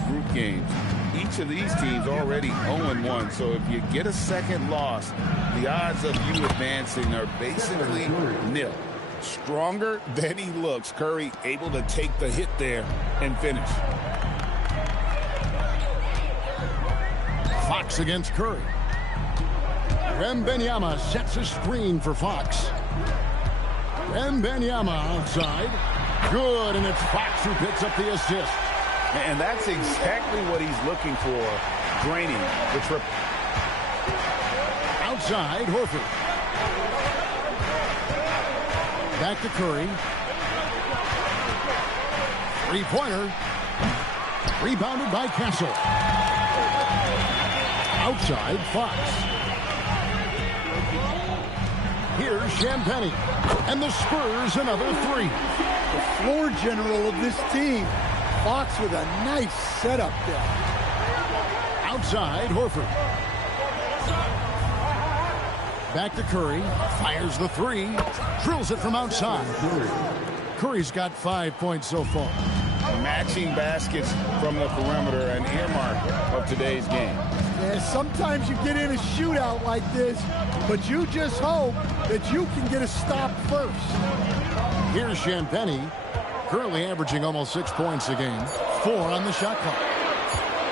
these group games. Each of these teams already 0-1, so if you get a second loss, the odds of you advancing are basically nil. Stronger than he looks. Curry able to take the hit there and finish. Fox against Curry. Wembanyama sets a screen for Fox. Wembanyama outside. Good, and it's Fox who picks up the assist. And that's exactly what he's looking for, draining the triple. Outside, Horford. Back to Curry. Three-pointer. Rebounded by Castle. Outside, Fox. Here's Champagnie. And the Spurs another three. The floor general of this team. Fox with a nice setup there. Outside, Horford. Back to Curry. Fires the three. Drills it from outside. Curry's got 5 points so far. Matching baskets from the perimeter, an earmark of today's game. Yeah, sometimes you get in a shootout like this, but you just hope that you can get a stop first. Here's Champagnie, currently averaging almost 6 points a game. 4 on the shot clock.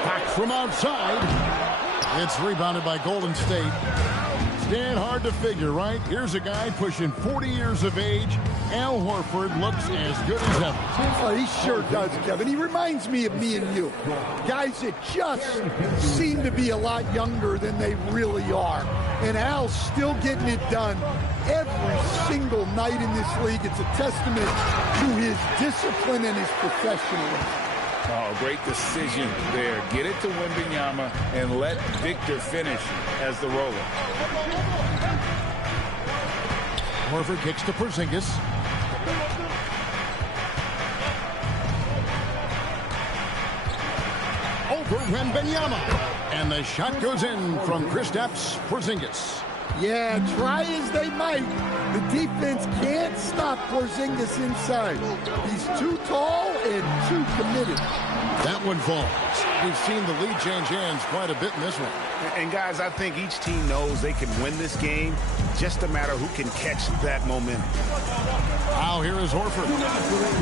Back from outside. It's rebounded by Golden State. Stand hard to figure, right? Here's a guy pushing 40 years of age. Al Horford looks as good as ever. Oh, he sure does, Kevin. He reminds me of me and you. Guys that just seem to be a lot younger than they really are. And Al's still getting it done every single night in this league. It's a testament to his discipline and his professionalism. Oh, great decision there. Get it to Wembanyama and let Victor finish as the roller. Horford kicks to Porzingis. Over Wembanyama. And the shot goes in from Kristaps Porzingis. Yeah, try as they might, the defense can't stop Porzingis inside. He's too tall and too committed. That one falls. We've seen the lead change hands quite a bit in this one. And guys, I think each team knows they can win this game. Just a matter who can catch that momentum. Now here is Horford.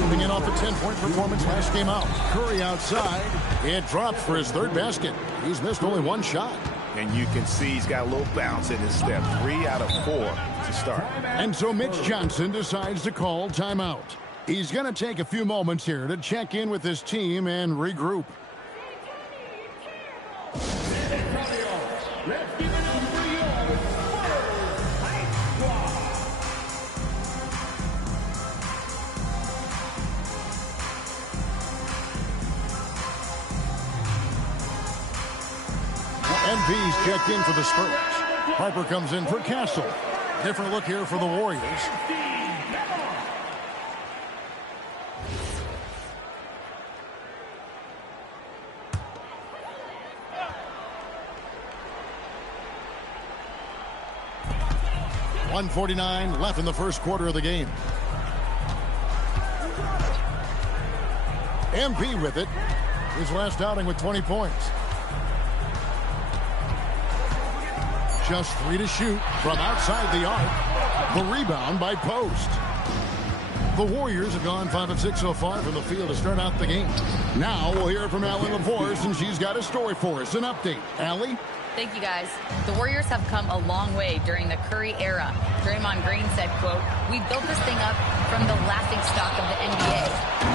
Moving in off a 10-point performance last game out. Curry outside. It drops for his third basket. He's missed only one shot. And you can see he's got a little bounce in his step. 3 out of 4 to start. And so Mitch Johnson decides to call timeout. He's going to take a few moments here to check in with his team and regroup. MV's checked in for the Spurs. Harper comes in for Castle. Different look here for the Warriors. .149 left in the first quarter of the game. MP with it. His last outing with 20 points. Just 3 to shoot from outside the arc. The rebound by Post. The Warriors have gone 5 of 6 so far from the field to start out the game. Now we'll hear from Allie LaForce, and she's got a story for us. An update. Allie? Thank you, guys. The Warriors have come a long way during the Curry era. Draymond Green said, quote, "We built this thing up from the laughing stock of the NBA.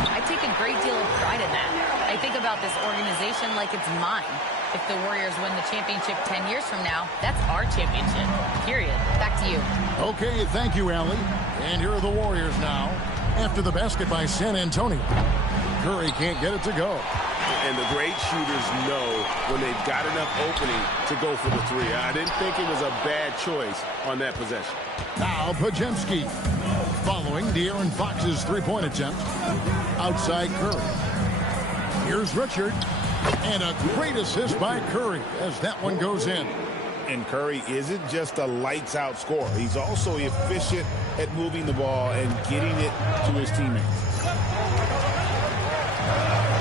I take a great deal of pride in that. I think about this organization like it's mine. If the Warriors win the championship 10 years from now, that's our championship. Period." Back to you. Okay, thank you, Allie. And here are the Warriors now. After the basket by San Antonio. Curry can't get it to go. And the great shooters know when they've got enough opening to go for the 3. I didn't think it was a bad choice on that possession. Now Podziemski. Following De'Aaron Fox's three-point attempt. Outside Curry. Here's Richard. And a great assist by Curry as that one goes in. And Curry isn't just a lights-out scorer. He's also efficient at moving the ball and getting it to his teammates.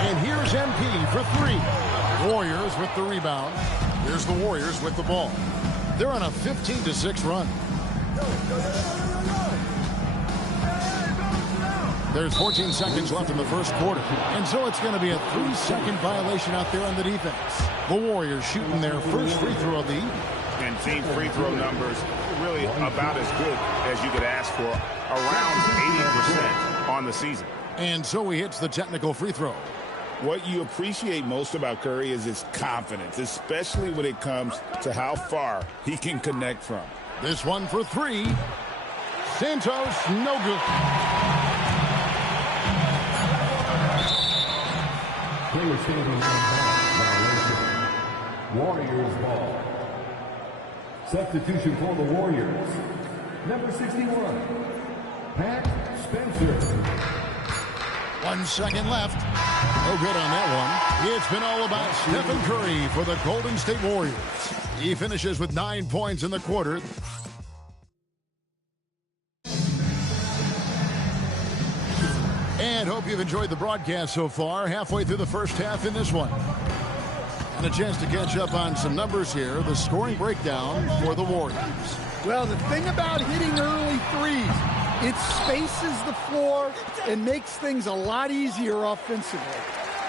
And here's Here's MP for three. Warriors with the rebound. Here's the Warriors with the ball. They're on a 15-6 run. There's 14 seconds left in the first quarter. And so it's going to be a 3-second violation out there on the defense. The Warriors shooting their first free throw of the evening. And team free throw numbers really about as good as you could ask for. Around 80% on the season. And so he hits the technical free throw. What you appreciate most about Curry is his confidence, especially when it comes to how far he can connect from. This one for three. Santos, no good. Player standing on violation. Warriors ball. Substitution for the Warriors. Number 61, Pat Spencer. 1 second left. No good on that one. It's been all about Stephen Curry for the Golden State Warriors. He finishes with 9 points in the quarter. And hope you've enjoyed the broadcast so far. Halfway through the first half in this one. And a chance to catch up on some numbers here. The scoring breakdown for the Warriors. Well, the thing about hitting early threes, it spaces the floor and makes things a lot easier offensively.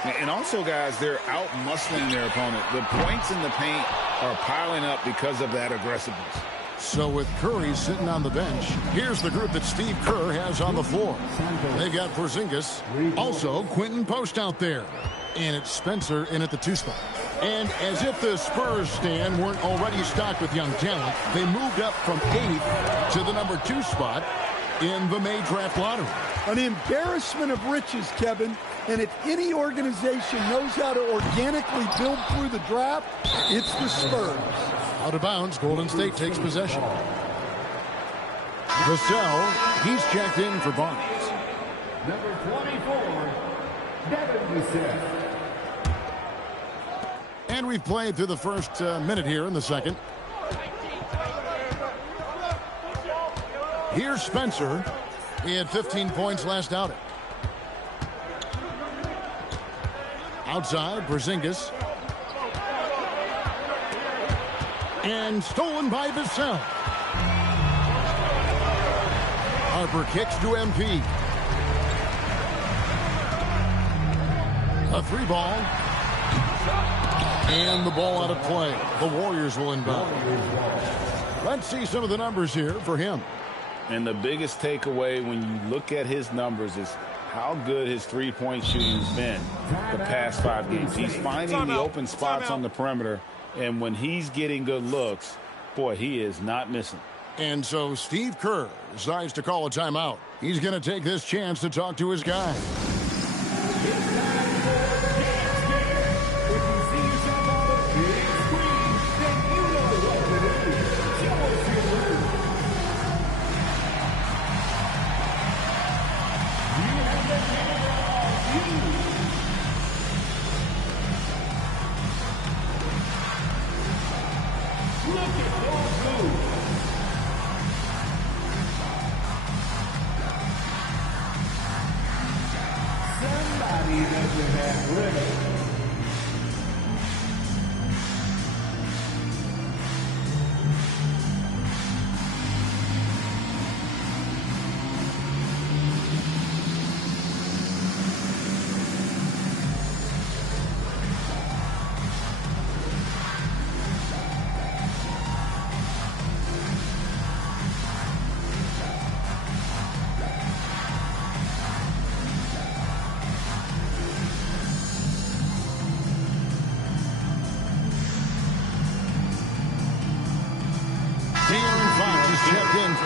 And also, guys, they're out-muscling their opponent. The points in the paint are piling up because of that aggressiveness. So with Curry sitting on the bench, here's the group that Steve Kerr has on the floor. They've got Porzingis, also Quentin Post out there. And it's Spencer in at the 2 spot. And as if the Spurs stand weren't already stocked with young talent, they moved up from 8th to the number 2 spot in the May draft lottery. An embarrassment of riches, Kevin. And if any organization knows how to organically build through the draft, it's the Spurs. Out of bounds, Golden State takes possession. Vassell, he's checked in for Barnes. Number 24, Devin Vassell. And we've played through the first minute here in the second. Here's Spencer. He had 15 points last outing. Outside, Porzingis. And stolen by Vassell. Harper kicks to MP. A 3 ball. And the ball out of play. The Warriors will inbound. Let's see some of the numbers here for him. And the biggest takeaway when you look at his numbers is how good his three-point shooting has been the past 5 games. He's finding the open spots on the perimeter, and when he's getting good looks, boy, he is not missing. And so Steve Kerr decides to call a timeout. He's going to take this chance to talk to his guy.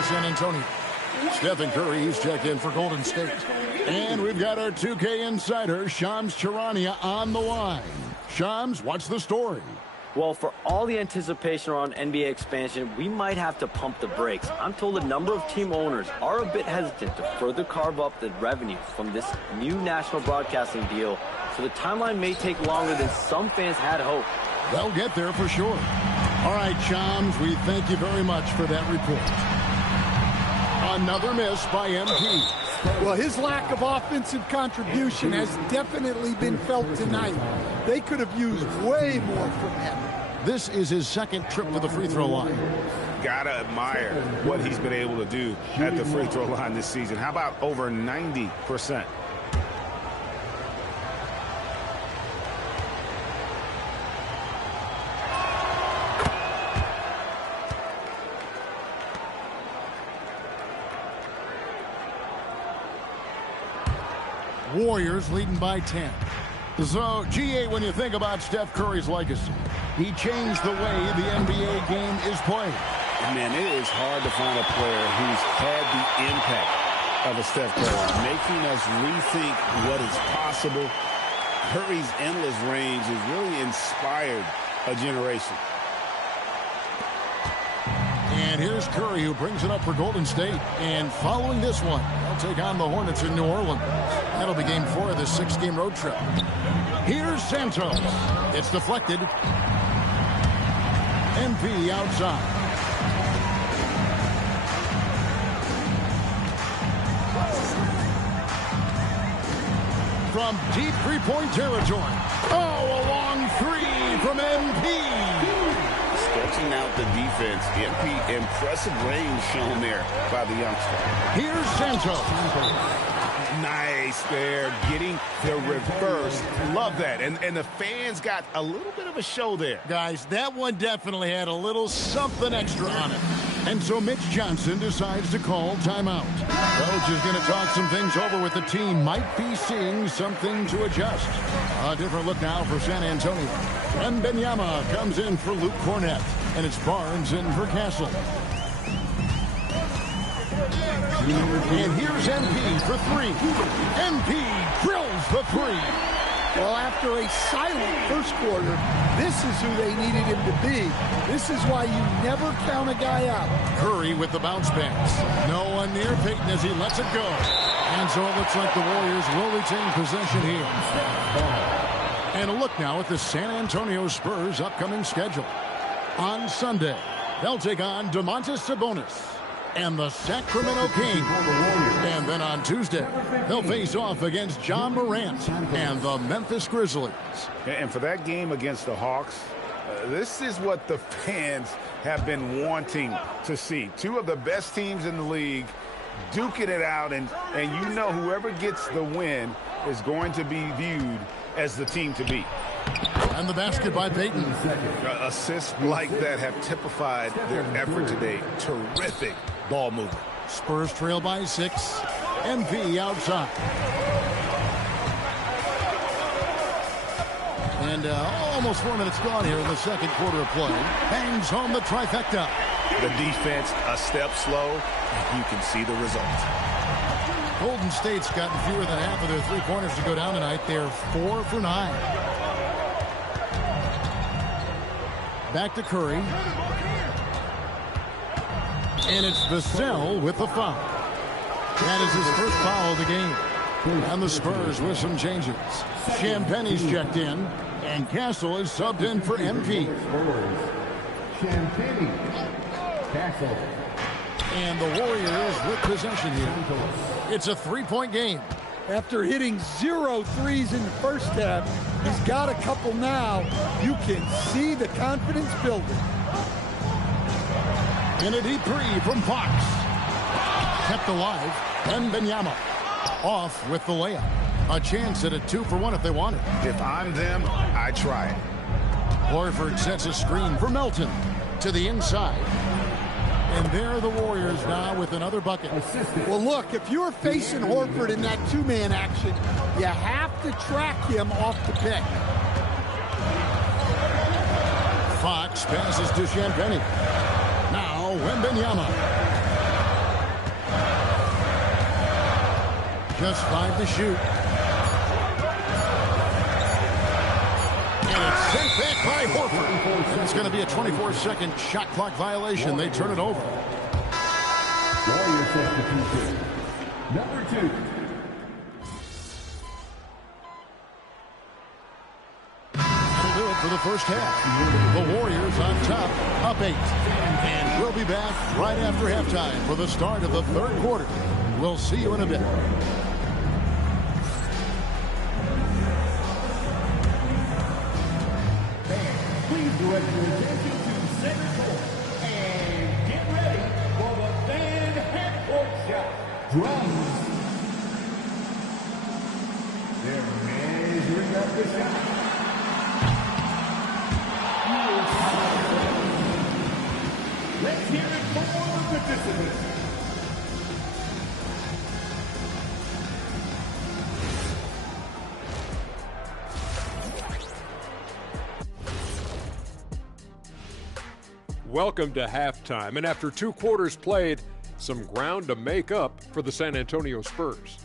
San Antonio. Stephen Curry, he's checked in for Golden State. And we've got our 2K insider, Shams Charania, on the line. Shams, what's the story? Well, for all the anticipation around NBA expansion, we might have to pump the brakes. I'm told a number of team owners are a bit hesitant to further carve up the revenue from this new national broadcasting deal, so the timeline may take longer than some fans had hoped. They'll get there for sure. All right, Shams, we thank you very much for that report. Another miss by MP. Well, his lack of offensive contribution has definitely been felt tonight. They could have used way more from him. This is his second trip to the free throw line. Gotta admire what he's been able to do at the free throw line this season. How about over 90%? Warriors leading by 10. So, GA, when you think about Steph Curry's legacy, he changed the way the NBA game is played. Man, it is hard to find a player who's had the impact of a Steph Curry, making us rethink what is possible. Curry's endless range has really inspired a generation. And here's Curry, who brings it up for Golden State. And following this one, they'll take on the Hornets in New Orleans. That'll be game 4 of this 6-game road trip. Here's Santos. It's deflected. MP outside. From deep three-point territory. Oh, a long three from MP. Stretching out the defense. MP, impressive range shown there by the youngster. Here's Santos. Nice there, getting the reverse. Love that. And the fans got a little bit of a show there. Guys, that one definitely had a little something extra on it. And so Mitch Johnson decides to call timeout. Coach is going to talk some things over with the team. Might be seeing something to adjust. A different look now for San Antonio. And Benyama comes in for Luke Cornett. And it's Barnes in for Castle. And here's MP for 3. MP drills the 3. Well, after a silent first quarter, this is who they needed him to be. This is why you never count a guy out. Curry with the bounce pass. No one near Payton as he lets it go. And so it looks like the Warriors will retain possession here. And a look now at the San Antonio Spurs' upcoming schedule. On Sunday, they'll take on Domantas Sabonis and the Sacramento Kings. And then on Tuesday, they'll face off against John Morant and the Memphis Grizzlies. And for that game against the Hawks, this is what the fans have been wanting to see. Two of the best teams in the league duking it out, and you know whoever gets the win is going to be viewed as the team to beat. And the basket by Payton. Assists like that have typified their effort today. Terrific ball movement. Spurs trail by 6. MP outside. And almost 4 minutes gone here in the second quarter of play. Bangs home the trifecta. The defense a step slow, and you can see the result. Golden State's gotten fewer than half of their three-pointers to go down tonight. They're 4 for 9. Back to Curry. And it's Vassell with the foul. That is his first foul of the game. And the Spurs with some changes. Champagne's checked in, and Castle is subbed in for MP. Champagne. Castle. And the Warriors with possession here. It's a 3-point game. After hitting 0 threes in the first half, he's got a couple now. You can see the confidence building. And a deep 3 from Fox. Kept alive. And Benyama off with the layup. A chance at a 2-for-1 if they want it. If I'm them, I try it. Horford sets a screen for Melton to the inside. And there are the Warriors now with another bucket. Well, look, if you're facing Horford in that 2-man action, you have to track him off the pick. Fox passes to Champagnie. Now Wembanyama. Just 5 to shoot. And it's sent back by Horford. And it's going to be a 24-second shot clock violation. They turn it over. Warrior substitution. Number 2. That'll do it for the first half. The Warriors on top, up 8. And we'll be back right after halftime for the start of the third quarter. We'll see you in a bit. Please direct your attention to center court and get ready for the fan half-court shot. Drums. They're measuring up the shot. Let's hear it for the participants. Welcome to halftime, and after 2 quarters played, some ground to make up for the San Antonio Spurs.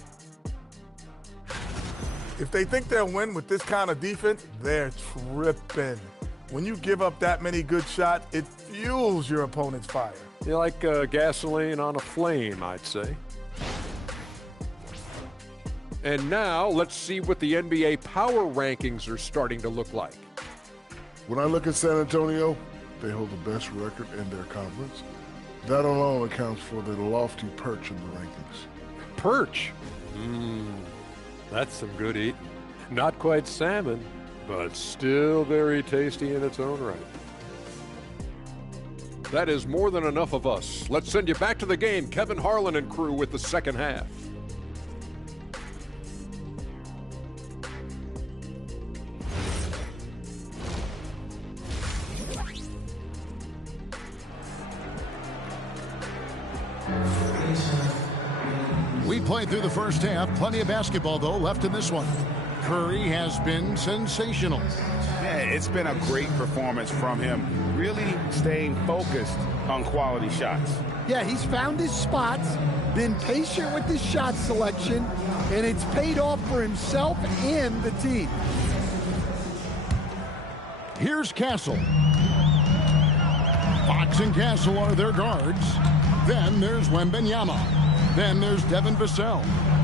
If they think they'll win with this kind of defense, they're tripping. When you give up that many good shots, it fuels your opponent's fire. You like gasoline on a flame, I'd say. And now, let's see what the NBA power rankings are starting to look like. When I look at San Antonio, they hold the best record in their conference. That alone accounts for the lofty perch in the rankings. Perch? That's some good eating. Not quite salmon, but still very tasty in its own right. That is more than enough of us. Let's send you back to the game, Kevin Harlan and crew with the second half. We played through the first half. Plenty of basketball, though, left in this one. Curry has been sensational. Yeah, it's been a great performance from him. Really staying focused on quality shots. Yeah, he's found his spots, been patient with his shot selection, and it's paid off for himself and the team. Here's Castle. Fox and Castle are their guards. Then there's Wembanyama. Then there's Devin Vassell.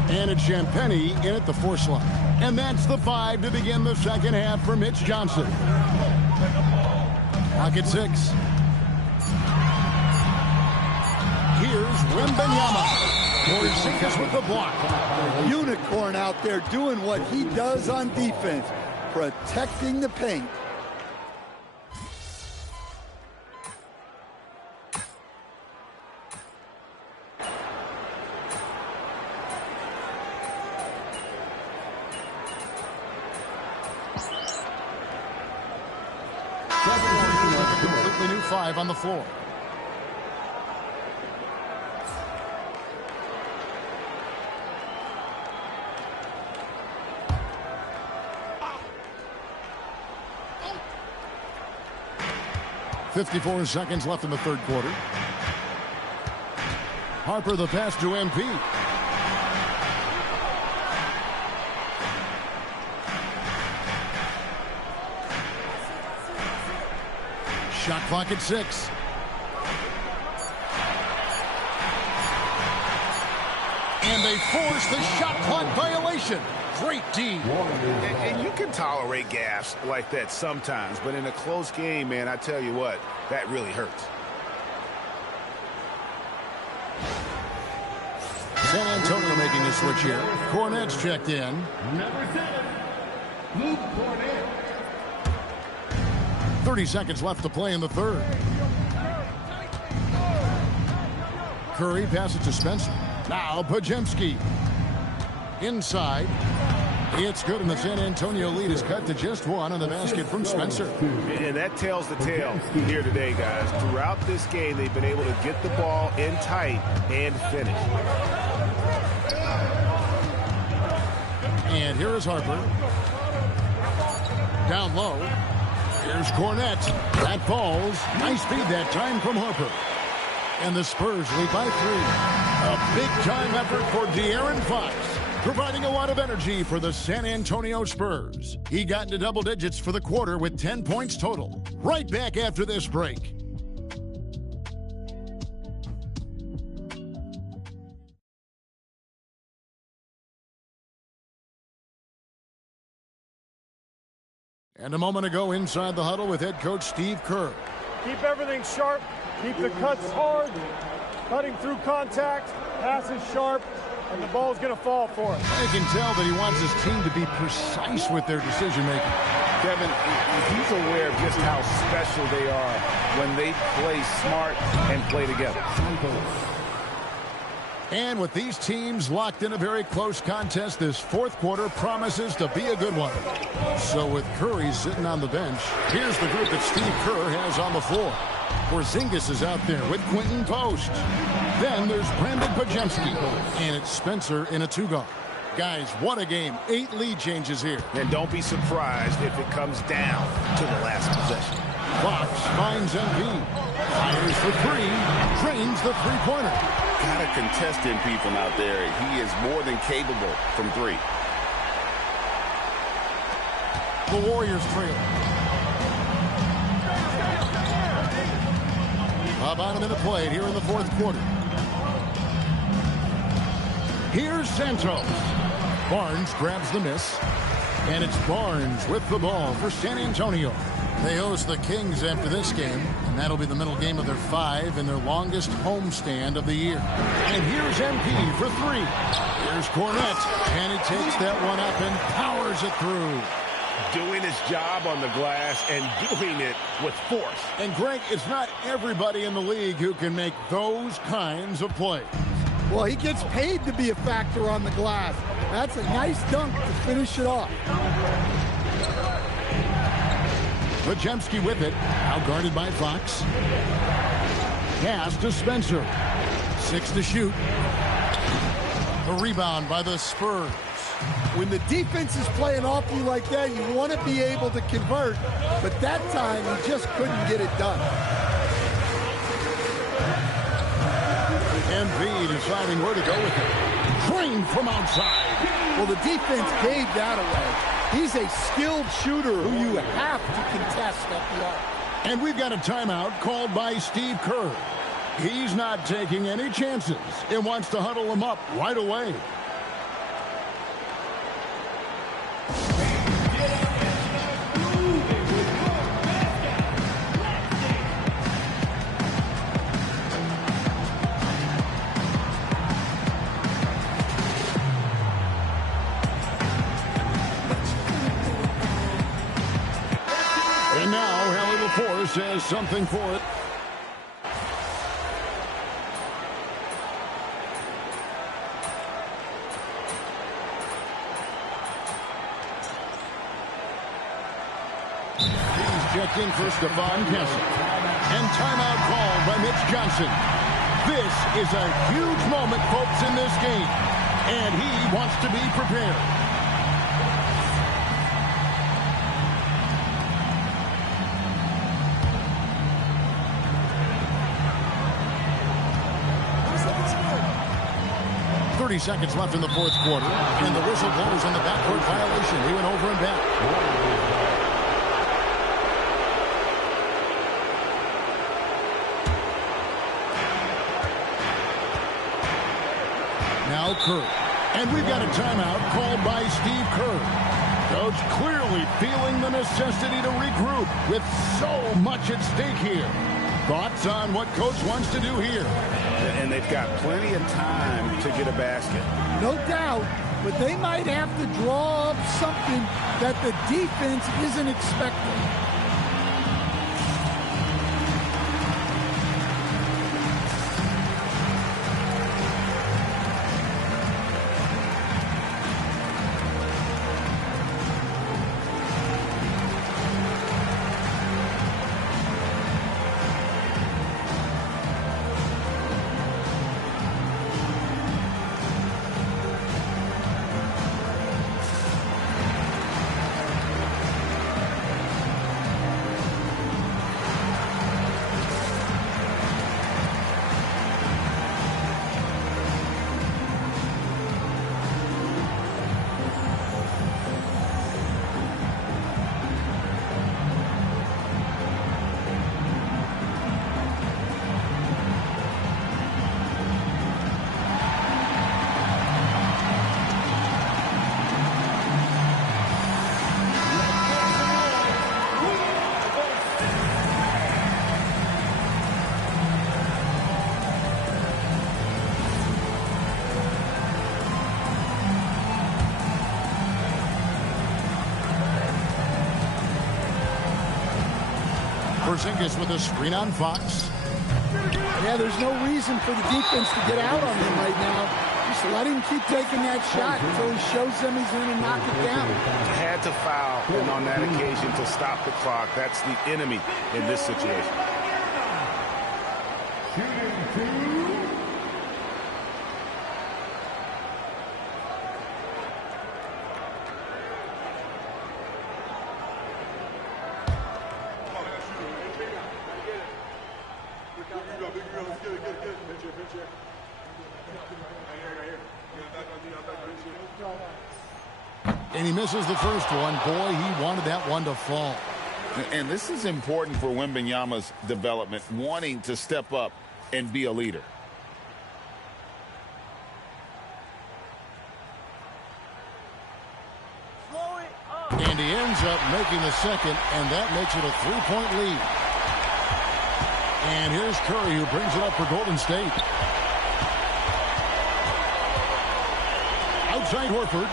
And it's Champagnie in at the 4 slot. And that's the 5 to begin the second half for Mitch Johnson. Pocket 6. Here's Wembanyama. Porzingis with the block. Unicorn out there doing what he does on defense, protecting the paint. Completely new 5 on the floor. .54 seconds left in the third quarter. Harper the pass to MP. Shot clock at 6. And they force the shot clock violation. Great D. And you can tolerate gaffes like that sometimes, but in a close game, man, I tell you what, that really hurts. San Antonio making a switch here. Cornet's checked in. Number 7, Luke Cornet. 30 seconds left to play in the third. Curry passes to Spencer. Now Podziemski. Inside. It's good, and the San Antonio lead is cut to just 1 on the basket from Spencer. And that tells the tale here today, guys. Throughout this game, they've been able to get the ball in tight and finish. And here is Harper. Down low. Here's Cornet. That falls. Nice feed that time from Harper. And the Spurs lead by 3. A big-time effort for De'Aaron Fox, providing a lot of energy for the San Antonio Spurs. He got into double digits for the quarter with 10 points total. Right back after this break. And a moment ago inside the huddle with head coach Steve Kerr. Keep everything sharp. Keep the cuts hard. Cutting through contact. Pass is sharp, and the ball's going to fall for him. I can tell that he wants his team to be precise with their decision-making. Kevin, he's aware of just how special they are when they play smart and play together. And with these teams locked in a very close contest, this fourth quarter promises to be a good one. So with Curry sitting on the bench, here's the group that Steve Kerr has on the floor. Porzingis is out there with Quentin Post. Then there's Brandon Pajemski, and it's Spencer in a two-guard. Guys, what a game. 8 lead changes here. And don't be surprised if it comes down to the last possession. Fox finds Embiid. Fires for three. Drains the three-pointer. Got a contestant people out there. He is more than capable from three. The Warriors trail. About a minute played here in the fourth quarter. Here's Santos. Barnes grabs the miss. And it's Barnes with the ball for San Antonio. They host the Kings after this game, and that'll be the middle game of their 5 and their longest homestand of the year. And here's MP for 3. Here's Cornette, and he takes that one up and powers it through. Doing his job on the glass and doing it with force. And Greg, it's not everybody in the league who can make those kinds of plays. Well, he gets paid to be a factor on the glass. That's a nice dunk to finish it off. Pajemski with it, now guarded by Fox. Pass to Spencer. 6 to shoot. A rebound by the Spurs. When the defense is playing off you like that, you want to be able to convert, but that time he just couldn't get it done. Embiid deciding where to go with it. Drained from outside. Well, the defense gave that away. He's a skilled shooter who you have to contest at the arc. And we've got a timeout called by Steve Kerr. He's not taking any chances and wants to huddle him up right away. And now Hallie LaForce has something for it. Checked in for Stephon Kessel. And timeout called by Mitch Johnson. This is a huge moment, folks, in this game. And he wants to be prepared. Seconds left in the fourth quarter, and the whistle blows on the backcourt violation. He went over and back. Now Kerr. And we've got a timeout called by Steve Kerr. Coach clearly feeling the necessity to regroup with so much at stake here. Thoughts on what Coach wants to do here? And they've got plenty of time to get a basket. No doubt, but they might have to draw up something that the defense isn't expecting. Porzingis with a screen on Fox. Yeah, there's no reason for the defense to get out on him right now. Just let him keep taking that shot until he shows them he's going to knock it down. Had to foul, and on that occasion to stop the clock. That's the enemy in this situation. And he misses the first one. Boy, he wanted that one to fall. And this is important for Wembanyama's development, wanting to step up and be a leader. And he ends up making the second, and that makes it a 3-point lead. And here's Curry, who brings it up for Golden State. Outside Horford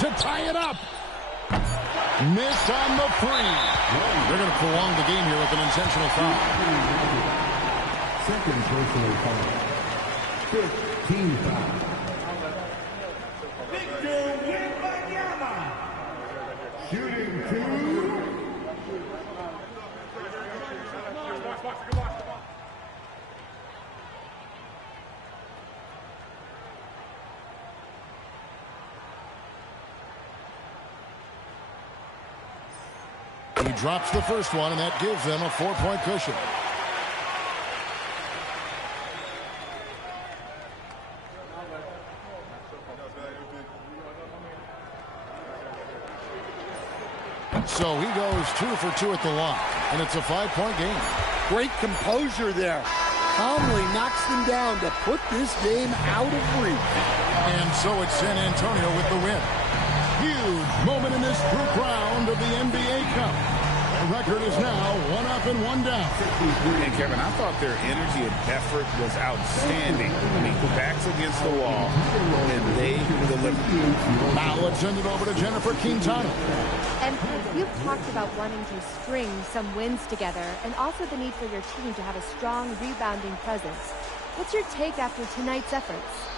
to tie it up. Miss on the three. They're going to prolong the game here with an intentional foul. Second personal foul. 15 foul. Victor Wembanyama. Shooting two. He drops the first one, and that gives them a 4-point cushion. So he goes 2 for 2 at the line, and it's a 5-point game. Great composure there. Calmly knocks them down to put this game out of reach. And so it's San Antonio with the win. Huge moment in this group round of the NBA Cup. The record is now 1 up and 1 down. And Kevin, I thought their energy and effort was outstanding. I mean, backs against the wall, and they delivered. Now let's send it over to Jennifer Quintana. And you've talked about wanting to string some wins together and also the need for your team to have a strong rebounding presence. What's your take after tonight's efforts?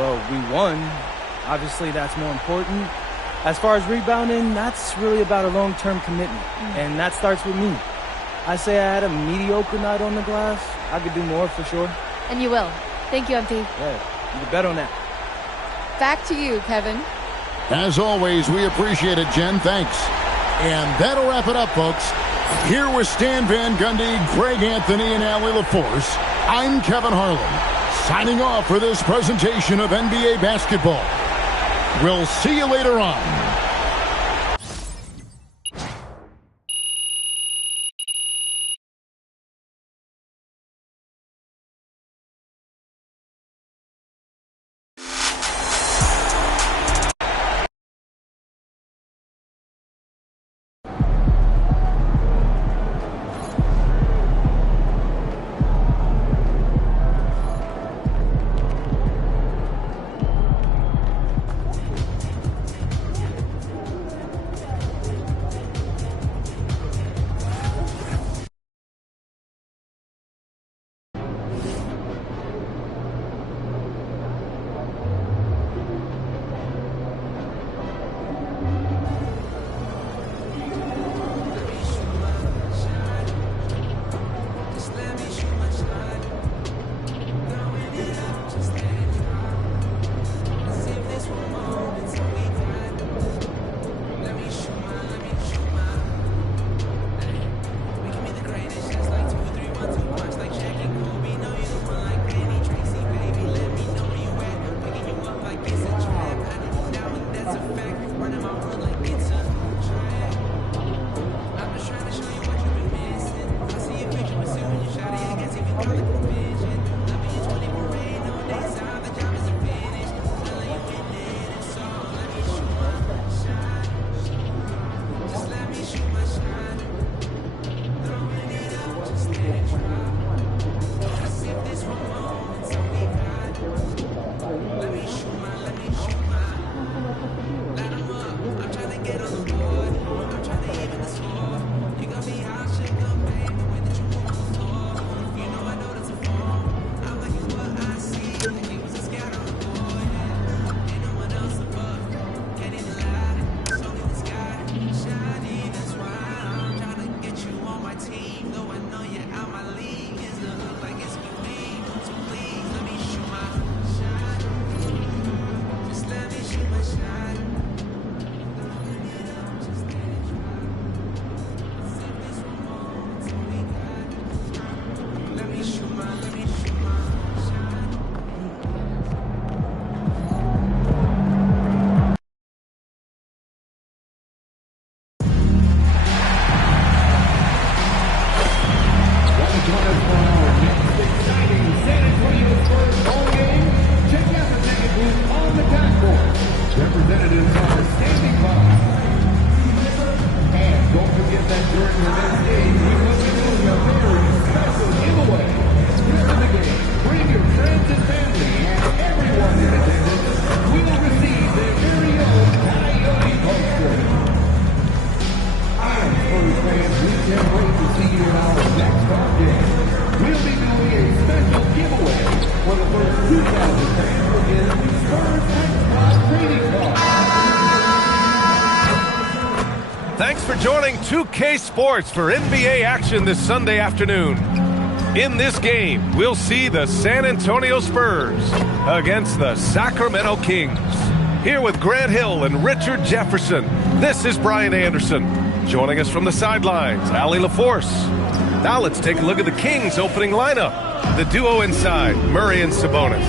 Well, we won. Obviously, that's more important. As far as rebounding, that's really about a long-term commitment, and that starts with me. I say I had a mediocre night on the glass. I could do more for sure. And you will. Thank you, MP. Yeah, you can bet on that. Back to you, Kevin. As always, we appreciate it, Jen. Thanks. And that'll wrap it up, folks. Here with Stan Van Gundy, Greg Anthony, and Allie LaForce, I'm Kevin Harlan, signing off for this presentation of NBA basketball. We'll see you later on. Thanks for joining 2K Sports for NBA action this Sunday afternoon. In this game, we'll see the San Antonio Spurs against the Sacramento Kings. Here with Grant Hill and Richard Jefferson, this is Brian Anderson. Joining us from the sidelines, Allie LaForce. Now let's take a look at the Kings' opening lineup. The duo inside, Murray and Sabonis.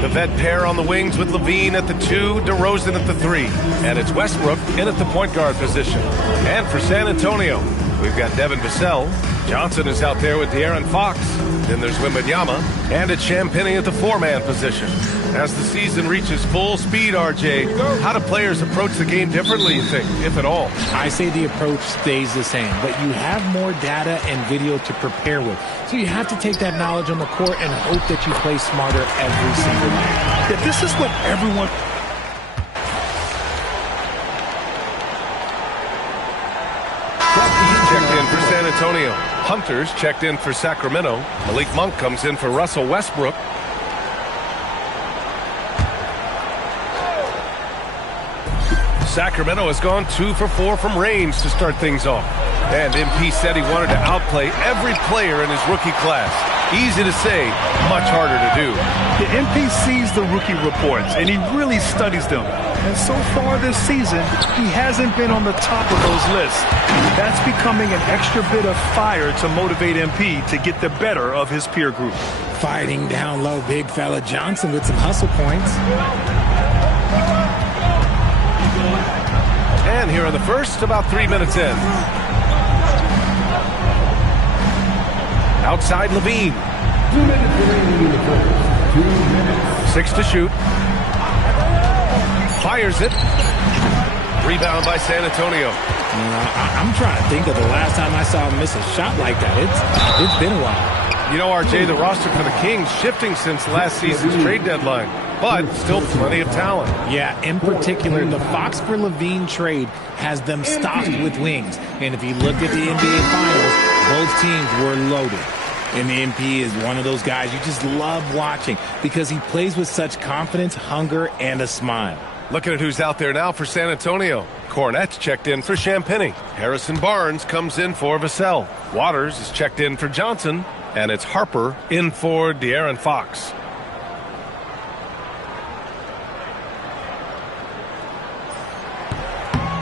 The vet pair on the wings with Levine at the 2, DeRozan at the 3. And it's Westbrook in at the point guard position. And for San Antonio, we've got Devin Vassell. Johnson is out there with De'Aaron Fox. Then there's Wembanyama. And it's Champagnie at the 4-man position. As the season reaches full speed, RJ, how do players approach the game differently, you think, if at all? I say the approach stays the same, but you have more data and video to prepare with. So you have to take that knowledge on the court and hope that you play smarter every single night. Yeah, this is what everyone... Checked in for San Antonio. Hunter's checked in for Sacramento. Malik Monk comes in for Russell Westbrook. Sacramento has gone 2 for 4 from range to start things off. And MP said he wanted to outplay every player in his rookie class. Easy to say, much harder to do. The MP sees the rookie reports, and he really studies them. And so far this season, he hasn't been on the top of those lists. That's becoming an extra bit of fire to motivate MP to get the better of his peer group. Fighting down low, big fella Johnson with some hustle points. And here in the first, about 3 minutes in. Outside Levine. 2 minutes remaining in the first. 2 minutes. 6 to shoot. Fires it. Rebound by San Antonio. I'm trying to think of the last time I saw him miss a shot like that. It's been a while. You know, RJ, the roster for the Kings shifting since last season's trade deadline, but still plenty of talent. Yeah, in particular, the Fox for Levine trade has them stocked with wings. And if you look at the NBA Finals, both teams were loaded. And the MP is one of those guys you just love watching because he plays with such confidence, hunger, and a smile. Looking at who's out there now for San Antonio. Cornette's checked in for Champagny. Harrison Barnes comes in for Vassell. Waters is checked in for Johnson. And it's Harper in for De'Aaron Fox.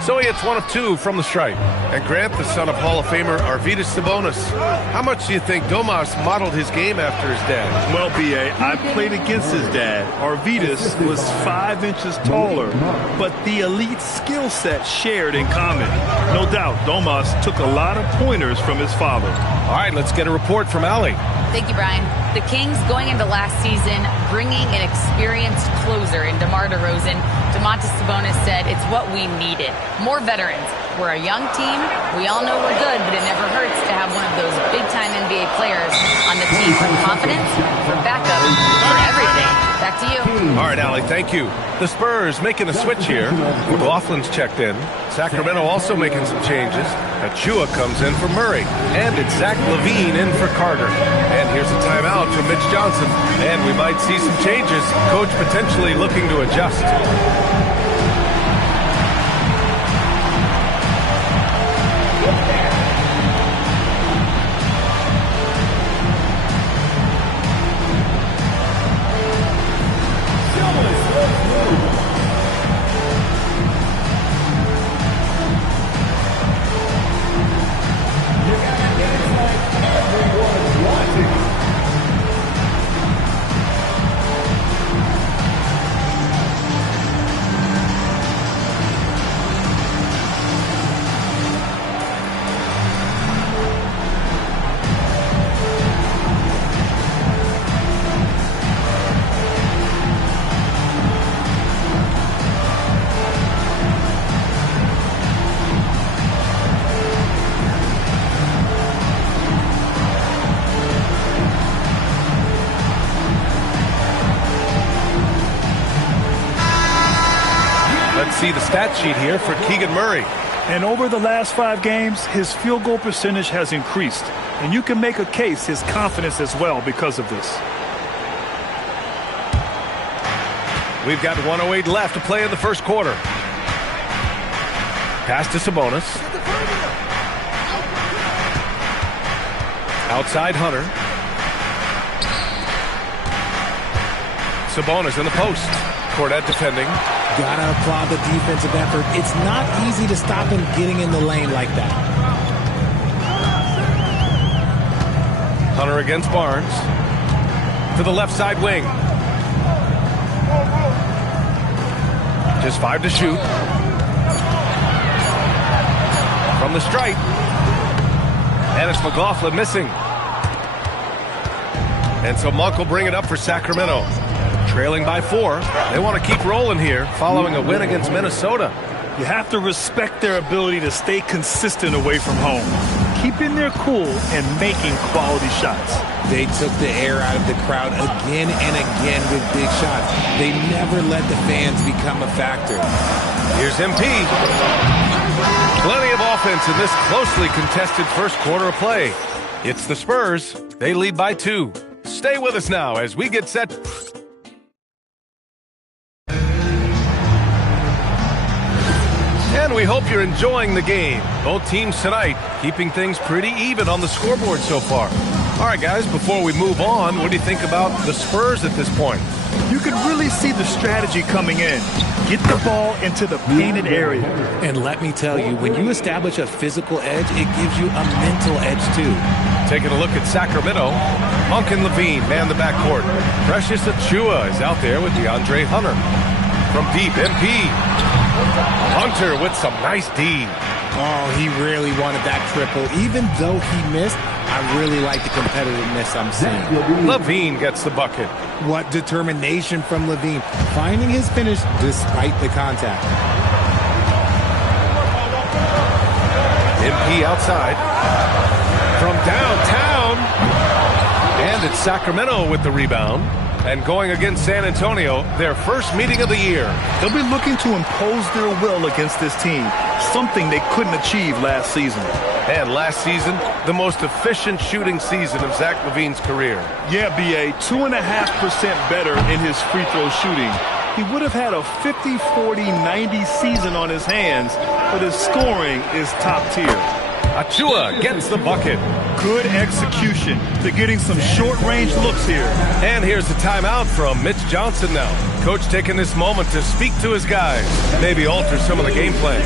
So he hits 1 of 2 from the stripe. And Grant, the son of Hall of Famer Arvydas Sabonis. How much do you think Domas modeled his game after his dad? Well, B.A., I played against his dad. Arvydas was 5 inches taller, but the elite skill set shared in common. No doubt, Domas took a lot of pointers from his father. All right, let's get a report from Allie. Thank you, Brian. The Kings going into last season, bringing an experienced closer in DeMar DeRozan. Domantas Sabonis said it's what we needed. More veterans. We're a young team. We all know we're good, but it never hurts to have one of those big-time NBA players on the team for confidence, for backup, for everything. Back to you. All right, Allie, thank you. The Spurs making a switch here. McLaughlin's checked in. Sacramento also making some changes. Achua comes in for Murray. And it's Zach LaVine in for Carter. And here's a timeout from Mitch Johnson. And we might see some changes. Coach potentially looking to adjust. See the stat sheet here for Keegan Murray. And over the last 5 games, his field goal percentage has increased. And you can make a case his confidence as well because of this. We've got 1:08 left to play in the first quarter. Pass to Sabonis. Outside Hunter. Sabonis in the post. Cornette defending. Gotta applaud the defensive effort. It's not easy to stop him getting in the lane like that. Hunter against Barnes. To the left side wing. Just 5 to shoot. From the stripe. And it's McLaughlin missing. And so Monk will bring it up for Sacramento. Trailing by 4. They want to keep rolling here following a win against Minnesota. You have to respect their ability to stay consistent away from home, keeping their cool and making quality shots. They took the air out of the crowd again and again with big shots. They never let the fans become a factor. Here's MP. Plenty of offense in this closely contested first quarter of play. It's the Spurs. They lead by 2. Stay with us now as we get set. hope you're enjoying the game. Both teams tonight keeping things pretty even on the scoreboard so far. All right, guys, before we move on, what do you think about the Spurs at this point? You can really see the strategy coming in. Get the ball into the painted area. And let me tell you, when you establish a physical edge, it gives you a mental edge, too. Taking a look at Sacramento, Monk and Levine man the backcourt. Precious Achiuwa is out there with DeAndre Hunter. From deep, MP. Hunter with some nice D. Oh, he really wanted that triple. Even though he missed, I really like the competitiveness I'm seeing. Levine gets the bucket. What determination from Levine, finding his finish despite the contact. MP outside. From downtown. And it's Sacramento with the rebound. And going against San Antonio, their first meeting of the year. They'll be looking to impose their will against this team, something they couldn't achieve last season. And last season, the most efficient shooting season of Zach LaVine's career. Yeah, B.A., 2.5% better in his free throw shooting. He would have had a 50-40-90 season on his hands, but his scoring is top tier. Achiuwa gets the bucket. Good execution. They're getting some short-range looks here. And here's the timeout from Mitch Johnson now. Coach taking this moment to speak to his guys, maybe alter some of the game plan.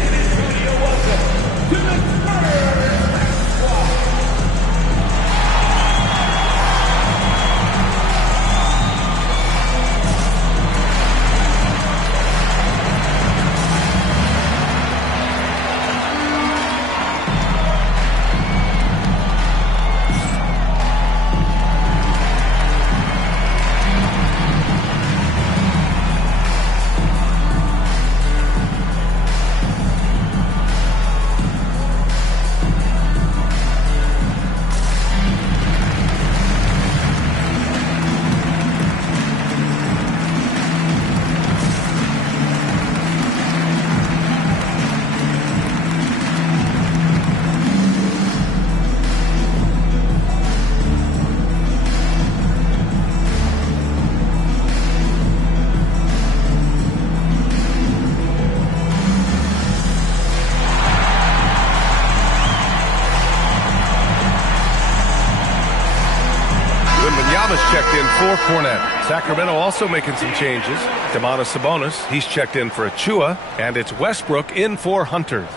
Checked in for Cornette. Sacramento also making some changes. Domantas Sabonis, he's checked in for Achiuwa, and it's Westbrook in for Hunter.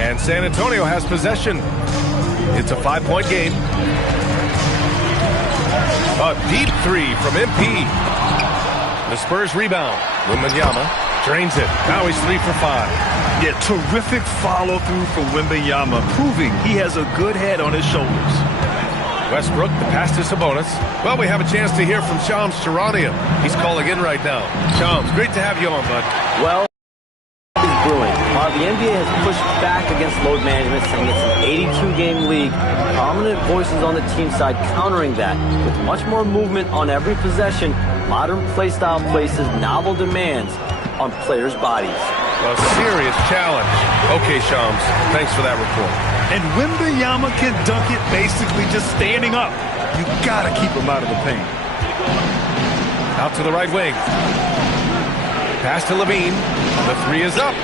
And San Antonio has possession. It's a 5-point game. A deep three from MP. The Spurs rebound. Wembanyama drains it. Now he's 3 for 5. Yeah, terrific follow-through from Wembanyama, proving he has a good head on his shoulders. Westbrook, the pass to Sabonis. Well, we have a chance to hear from Shams Charania. He's calling in right now. Shams, great to have you on, bud. Well, it's brewing. The NBA has pushed back against load management, saying it's an 82-game league. Prominent voices on the team side countering that. With much more movement on every possession, modern play style places novel demands on players' bodies. A serious challenge. Okay, Shams, thanks for that report. And Wembanyama can dunk it basically just standing up. You gotta keep him out of the paint. Out to the right wing. Pass to Levine. The three is up.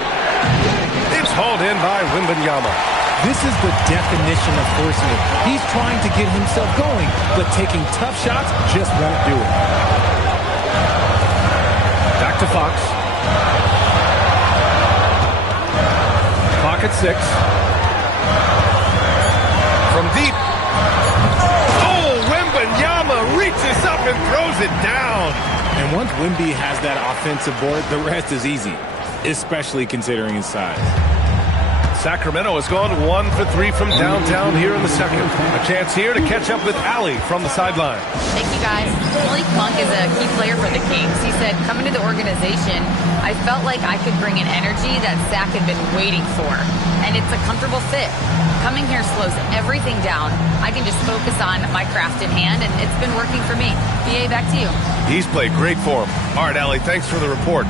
It's hauled in by Wembanyama. This is the definition of forcing it. He's trying to get himself going, but taking tough shots just won't do it. Back to Fox. Clock at 6. From deep. Oh, Wembanyama reaches up and throws it down. And once Wemby has that offensive board, the rest is easy, especially considering his size. Sacramento has gone 1 for 3 from downtown here in the second. A chance here to catch up with Allie from the sideline. Thank you, guys. Malik Monk is a key player for the Kings. He said, coming to the organization, I felt like I could bring an energy that Zach had been waiting for. And it's a comfortable fit. Coming here slows everything down. I can just focus on my craft in hand, and it's been working for me. BA, back to you. He's played great for him. All right, Allie, thanks for the report.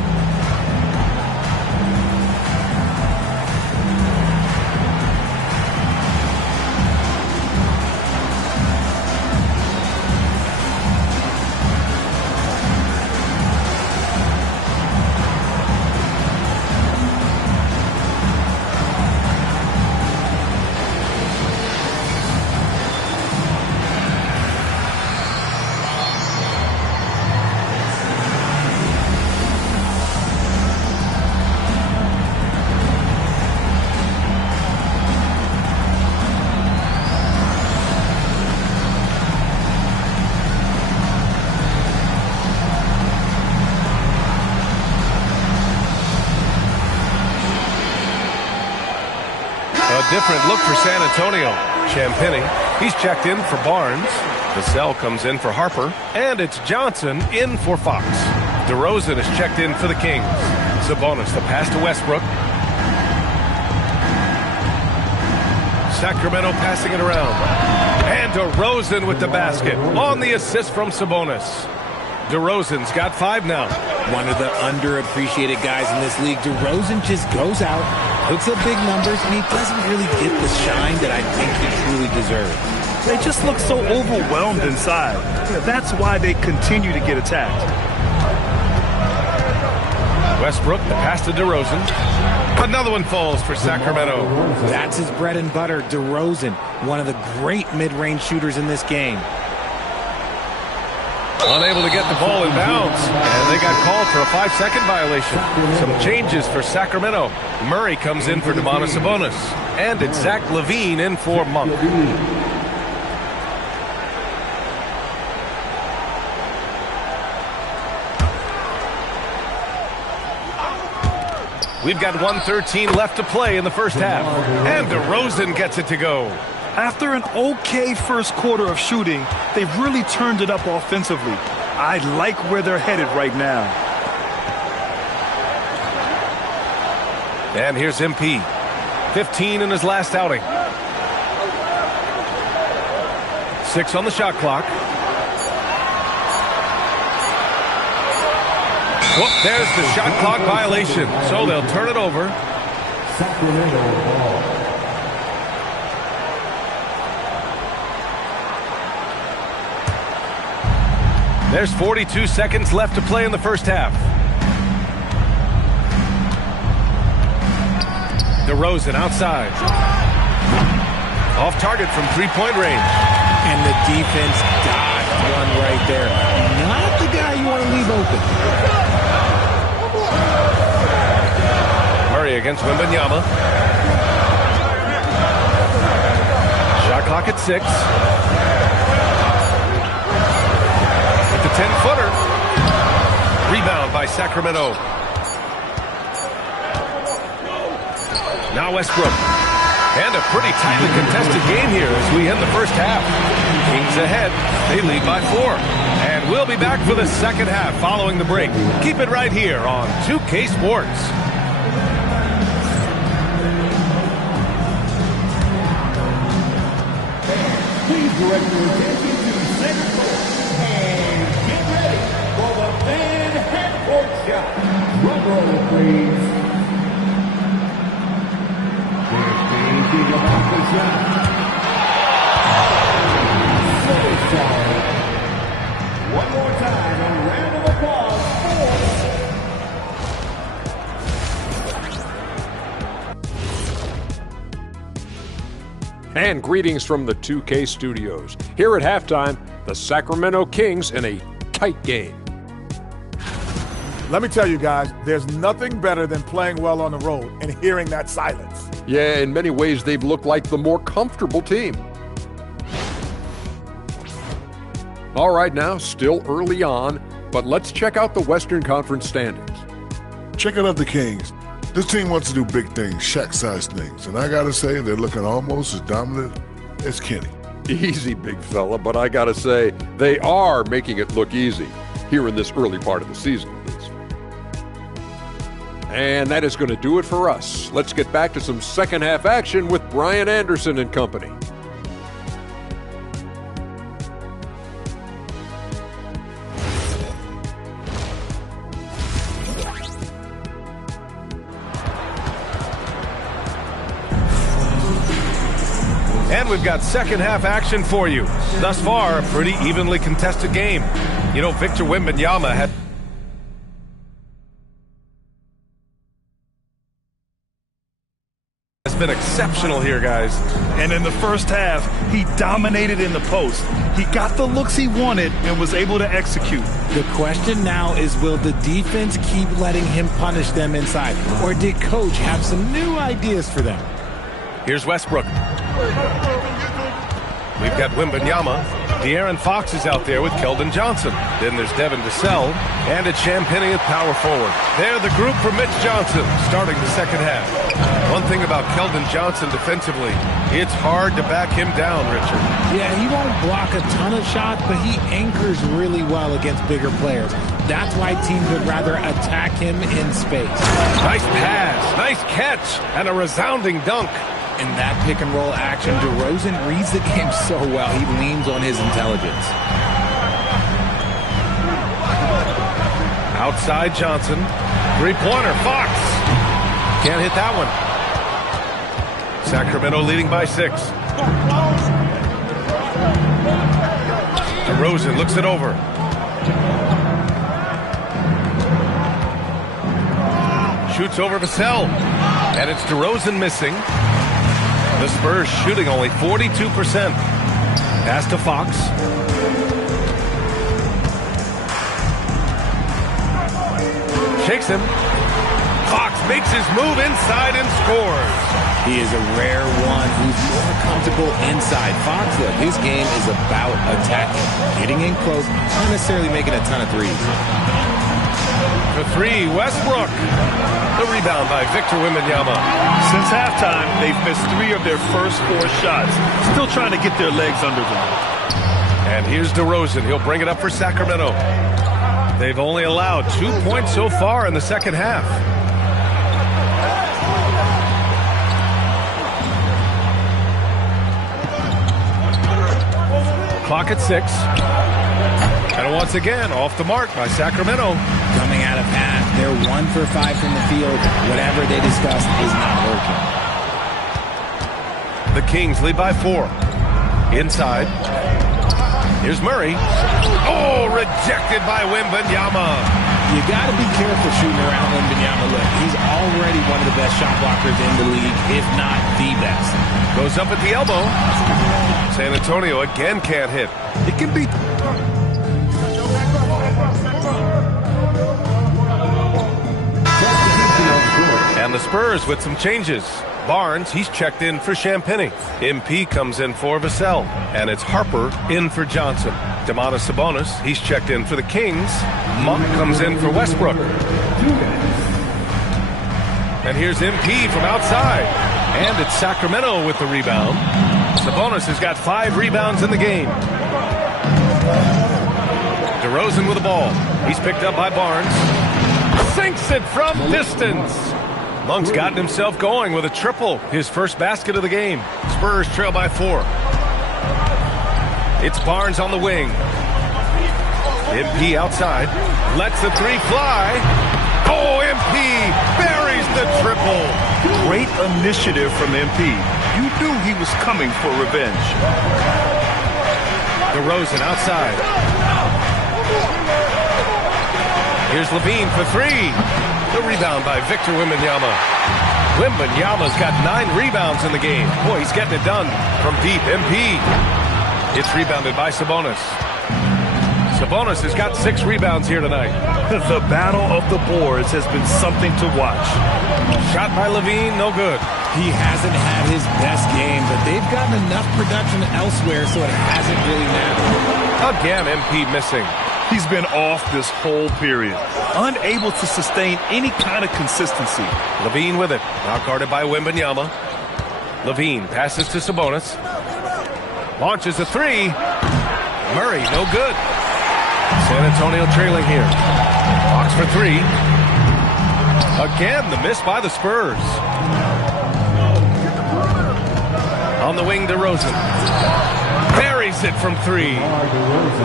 A different look for San Antonio. Champagny, he's checked in for Barnes. Vassell comes in for Harper. And it's Johnson in for Fox. DeRozan is checked in for the Kings. Sabonis, the pass to Westbrook. Sacramento passing it around. And DeRozan with the basket on the assist from Sabonis. DeRozan's got 5 now. One of the underappreciated guys in this league. DeRozan just goes out, puts up big numbers, and he doesn't really get the shine that I think he truly deserves. They just look so overwhelmed inside. That's why they continue to get attacked. Westbrook, the pass to DeRozan. Another one falls for Sacramento. That's his bread and butter, DeRozan, one of the great mid-range shooters in this game. Unable to get the ball in bounds, and they got called for a 5-second violation. Some changes for Sacramento. Murray comes in for Domantas Sabonis, and it's Zach LaVine in for Monk. We've got 1:13 left to play in the first half, and DeRozan gets it to go. After an okay first quarter of shooting, they've really turned it up offensively. I like where they're headed right now. And here's MP. 15 in his last outing. 6 on the shot clock. Whoop, there's the shot clock violation. So they'll turn it over. There's 42 seconds left to play in the first half. DeRozan outside. Off target from three-point range. And the defense dodged one right there. Not the guy you want to leave open. Murray against Wembanyama. Shot clock at 6. With the 10-footer. Rebound by Sacramento. Now Westbrook. And a pretty tightly contested game here as we end the first half. Kings ahead. They lead by 4. And we'll be back for the second half following the break. Keep it right here on 2K Sports. Please direct your attention to center court and get ready for the fan half-court shot. Drum roll, please. They're thinking about the shot. So sorry. One more time, a round of applause And greetings from the 2K studios. Here at halftime, the Sacramento Kings in a tight game. Let me tell you guys, there's nothing better than playing well on the road and hearing that silence. Yeah, in many ways, they've looked like the more comfortable team. All right, now, still early on, but let's check out the Western Conference standings. Checking out the Kings. This team wants to do big things, Shaq-sized things, and I gotta say they're looking almost as dominant as Kenny. Easy, big fella, but I gotta say, they are making it look easy, here in this early part of the season at least. And that is going to do it for us. Let's get back to some second half action with Brian Anderson and company. And we've got second half action for you. Thus far, a pretty evenly contested game. You know, Victor Wembanyama has been exceptional here, guys. And in the first half, he dominated in the post. He got the looks he wanted and was able to execute. The question now is, will the defense keep letting him punish them inside? Or did Coach have some new ideas for them? Here's Westbrook. We've got Wembanyama. De'Aaron Fox is out there with Keldon Johnson. Then there's Devin Vassell, and it's Champagnie at power forward. They're the group for Mitch Johnson starting the second half. One thing about Keldon Johnson defensively, it's hard to back him down, Richard. Yeah, he won't block a ton of shots, but he anchors really well against bigger players. That's why teams would rather attack him in space. Nice pass, nice catch, and a resounding dunk. In that pick and roll action, DeRozan reads the game so well, he leans on his intelligence. Outside Johnson, three-pointer, Fox. Can't hit that one. Sacramento leading by 6. DeRozan looks it over. Shoots over Vassell, and it's DeRozan missing. The Spurs shooting only 42%. Pass to Fox. Shakes him. Fox makes his move inside and scores. He is a rare one who's more comfortable inside. Fox, look, his game is about attacking, getting in close, not necessarily making a ton of threes. For 3, Westbrook. The rebound by Victor Wembanyama. Since halftime, they've missed 3 of their first 4 shots. Still trying to get their legs under them. And here's DeRozan. He'll bring it up for Sacramento. They've only allowed 2 points so far in the second half. Clock at 6. And once again, off the mark by Sacramento. Coming out of half, they're 1 for 5 from the field. Whatever they discussed is not working. The Kings lead by 4. Inside. Here's Murray. Oh, rejected by Wembanyama. You got to be careful shooting around Wembanyama. Look, he's already one of the best shot blockers in the league, if not the best. Goes up at the elbow. San Antonio again can't hit. It can be... And the Spurs with some changes. Barnes, he's checked in for Champagnie. MP comes in for Vassell. And it's Harper in for Johnson. Domantas Sabonis, he's checked in for the Kings. Monk comes in for Westbrook. And here's MP from outside. And it's Sacramento with the rebound. Sabonis has got 5 rebounds in the game. DeRozan with the ball. He's picked up by Barnes. Sinks it from distance. Monk's gotten himself going with a triple, his first basket of the game. Spurs trail by 4. It's Barnes on the wing. MP outside. Lets the 3 fly. Oh, MP buries the triple. Great initiative from MP. You knew he was coming for revenge. DeRozan outside. Here's Levine for 3. The rebound by Victor Wembanyama. Wembanyama's got 9 rebounds in the game. Boy, he's getting it done from deep. MP. It's rebounded by Sabonis. Sabonis has got 6 rebounds here tonight. The battle of the boards has been something to watch. Shot by Levine, no good. He hasn't had his best game, but they've gotten enough production elsewhere, so it hasn't really mattered. Again, MP missing. He's been off this whole period, unable to sustain any kind of consistency. Levine with it, now guarded by Wembanyama. Levine passes to Sabonis. Launches a 3. Murray, no good. San Antonio trailing here. Fox for 3. Again, the miss by the Spurs. On the wing, DeRozan. Buries it from 3.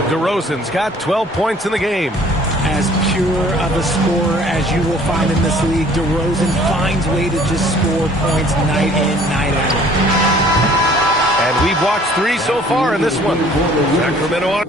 DeRozan's got 12 points in the game. As pure of a scorer as you will find in this league, DeRozan finds way to just score points night in, night out. And we've watched 3 so far in this one. Sacramento on.